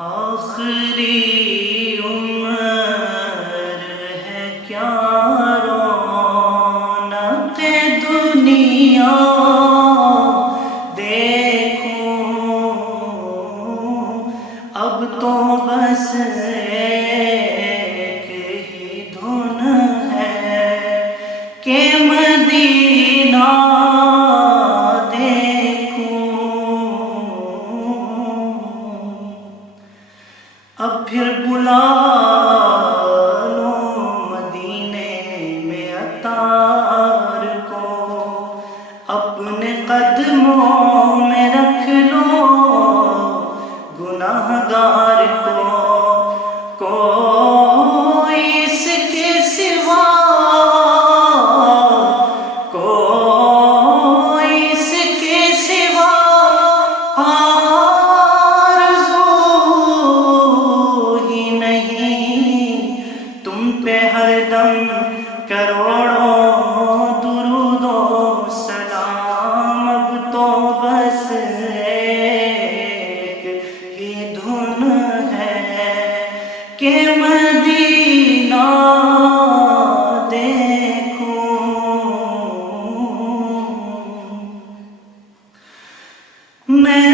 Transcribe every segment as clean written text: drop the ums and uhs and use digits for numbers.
آخری عمر ہے کیا رونق دنیا دیکھوں، اب تو بس ایک ہی دھن ہے کہ مدینہ اب پھر بلا لو مدینے میں عطار کو، اپنے قدموں میں رکھ لو گناہ گار کو، کوئی اس کے سوا کوئی اس کے سوا ہر دم کروڑوں درود و سلام، اب تو بس ایک ہی دھن ہے کہ مدینہ دیکھوں۔ میں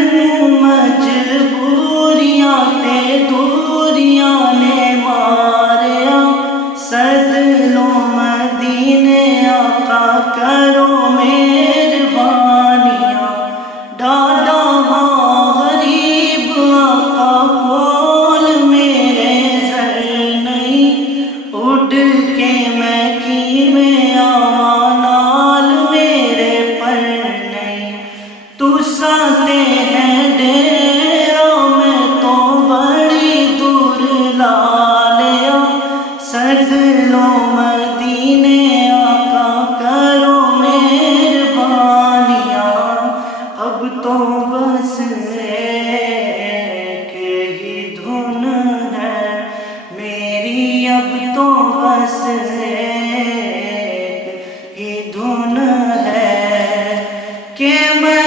مجبوریاں تے دوریاں نے ماریا، سد لو مدینے آقا کرو مہربانیاں، ڈاڈا غریب آقا کول میرے زر نہیں، اٹھ کے میں کی میں آواں نال میرے پر نہیں، تو ساتے ہیں ڈیرا میں تو بڑی دور لا لیا، سد لو مدینے آقا کرو مہربانیاں، اب تو بس ایک ہی دھن ہے میری، اب تو بس ایک ہی دھن ہے کہ میں